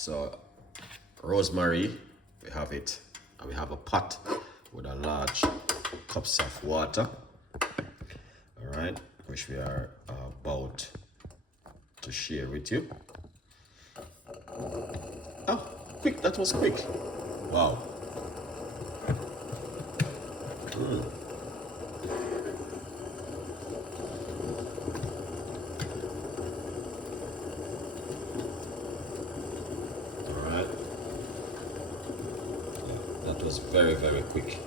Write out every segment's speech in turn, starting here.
So rosemary, we have it, and we have a pot with a large cups of water, all right, which we are about to share with you. Oh, quick, that was quick. Wow. All right. Yeah, that was very, very quick.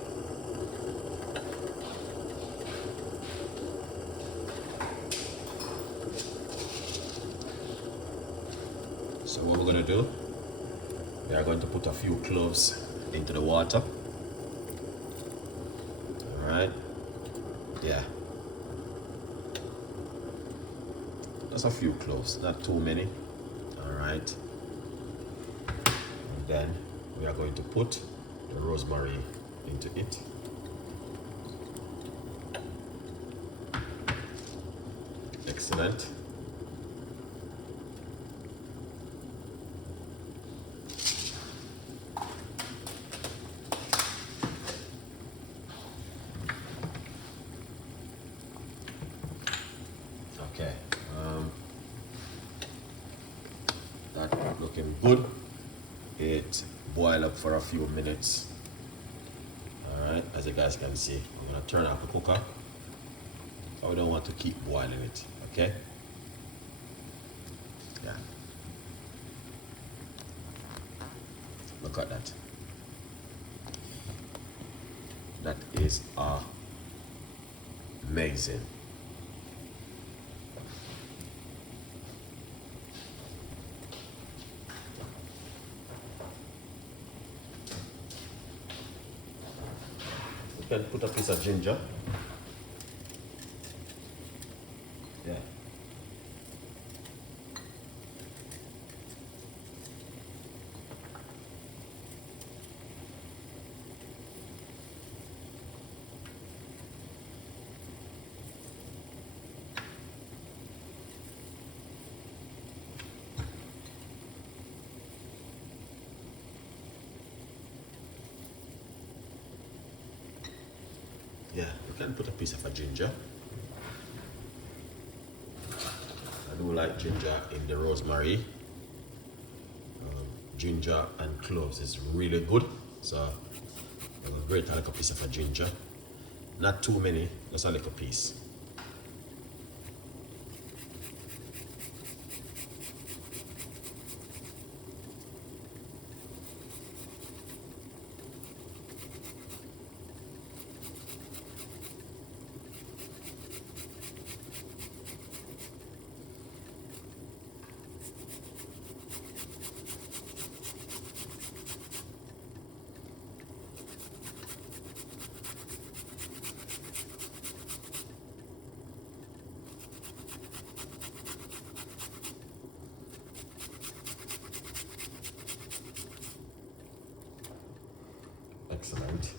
So what we're going to do, we are going to put a few cloves into the water. All right. Yeah. Just a few cloves, not too many. All right. And then we are going to put the rosemary into it. Excellent. Okay, that looking good. It boil up for a few minutes. All right, as you guys can see, I'm gonna turn off the cooker. So we don't want to keep boiling it, okay? Yeah. Look at that. That is amazing. You can put a piece of ginger. Yeah. Yeah, you can put a piece of a ginger. I do like ginger in the rosemary. Ginger and cloves is really good. So I'm going to grate a little piece of a ginger. Not too many, just a little piece. Excellent.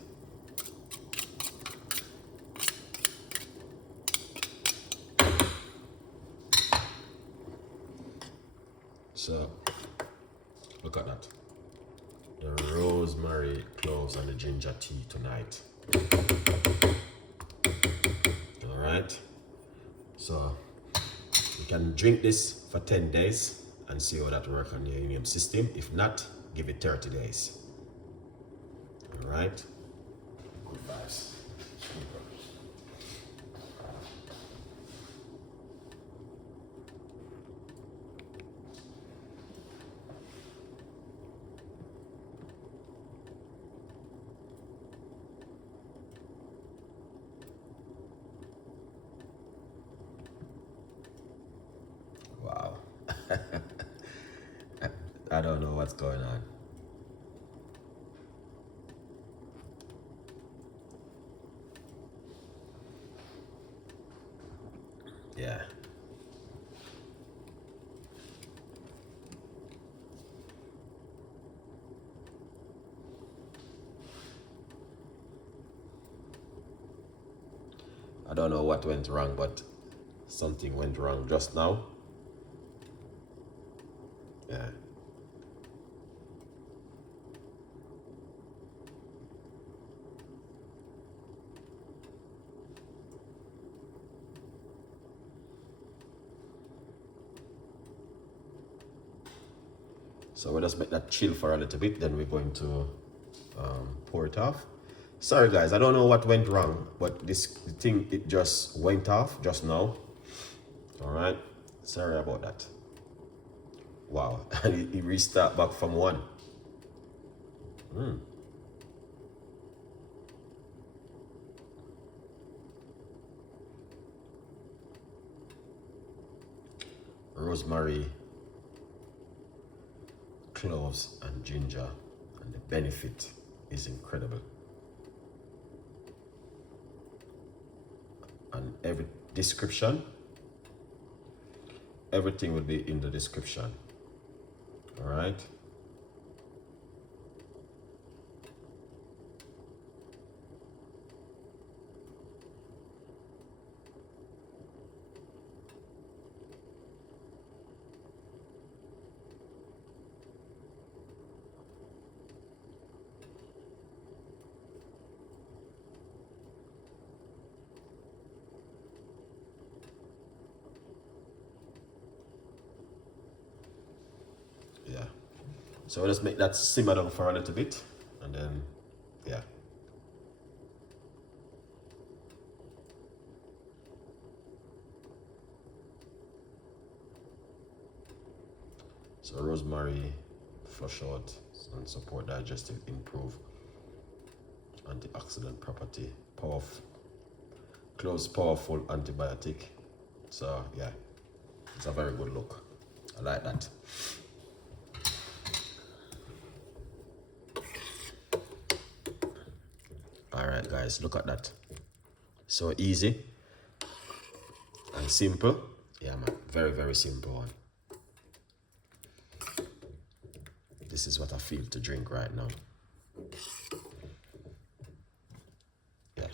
So, look at that. The rosemary, cloves, and the ginger tea tonight. All right. So, you can drink this for 10 days and see how that works on your immune system. If not, give it 30 days. All right. Good vibes. Wow. I don't know what's going on. Yeah. I don't know what went wrong, but something went wrong just now. Yeah. So we'll just make that chill for a little bit, then we're going to pour it off. Sorry guys, I don't know what went wrong, but this thing, it just went off just now. All right, sorry about that. Wow, and it restart back from 1. Rosemary, cloves and ginger, and the benefit is incredible. And every description, everything will be in the description. All right. Yeah. So let's make that simmer down for a little bit, and then, yeah. So rosemary, flush out and support digestive, improve antioxidant property, powerful, cloves powerful antibiotic. So yeah, it's a very good look. I like that. All right guys, look at that. So easy and simple. Yeah man, very, very simple one. This is what I feel to drink right now. Yeah.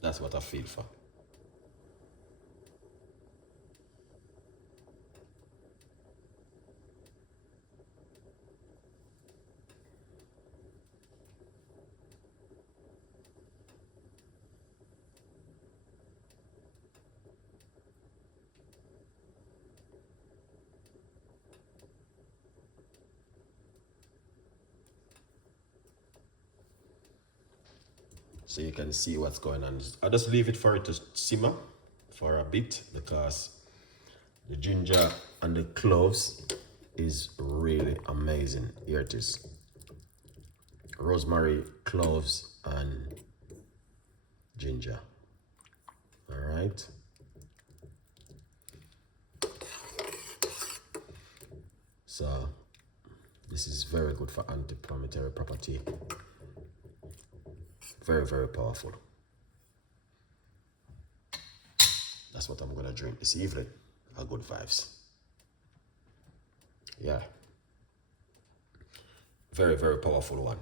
That's what I feel for. So you can see what's going on. I'll just leave it for it to simmer for a bit, because the ginger and the cloves is really amazing. Here it is. Rosemary, cloves, and ginger. All right. So this is very good for anti-inflammatory property. Very, very powerful. That's what I'm gonna drink this evening. A good vibes. Yeah. Very, very powerful one.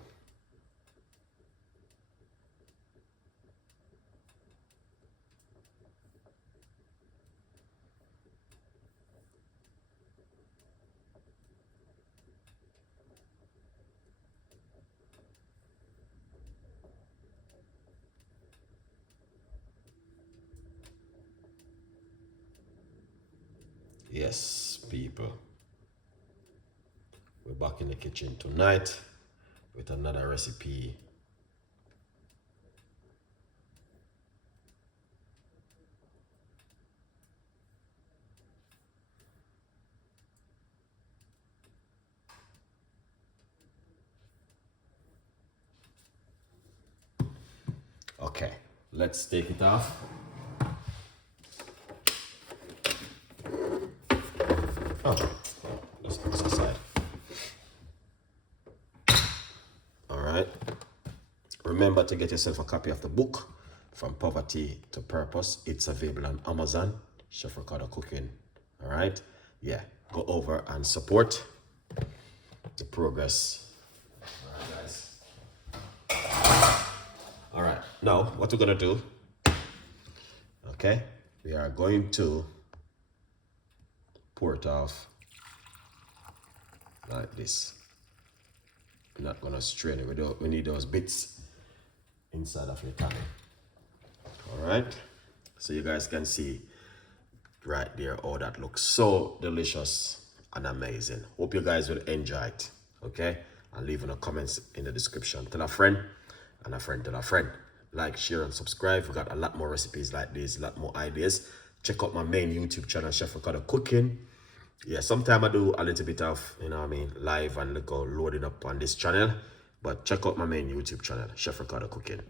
Yes, people. We're back in the kitchen tonight with another recipe. Okay, let's take it off. Oh, let's put this aside. All right. Remember to get yourself a copy of the book, From Poverty to Purpose. It's available on Amazon. Chef Ricardo Cooking. All right. Yeah. Go over and support the progress. All right, guys. All right. Now, what we're gonna do? Okay. We are going to pour it off like this. not gonna strain it. We need those bits inside of your tummy. All right, so you guys can see right there how that looks so delicious and amazing. Hope you guys will enjoy it. Okay, and leave in the comments in the description. Tell a friend and a friend tell a friend. Like, share, and subscribe. We got a lot more recipes like this, a lot more ideas. Check out my main YouTube channel, Chef Ricardo Cooking. Yeah, sometimes I do a little bit of, you know what I mean, live and loading up on this channel. But check out my main YouTube channel, Chef Ricardo Cooking.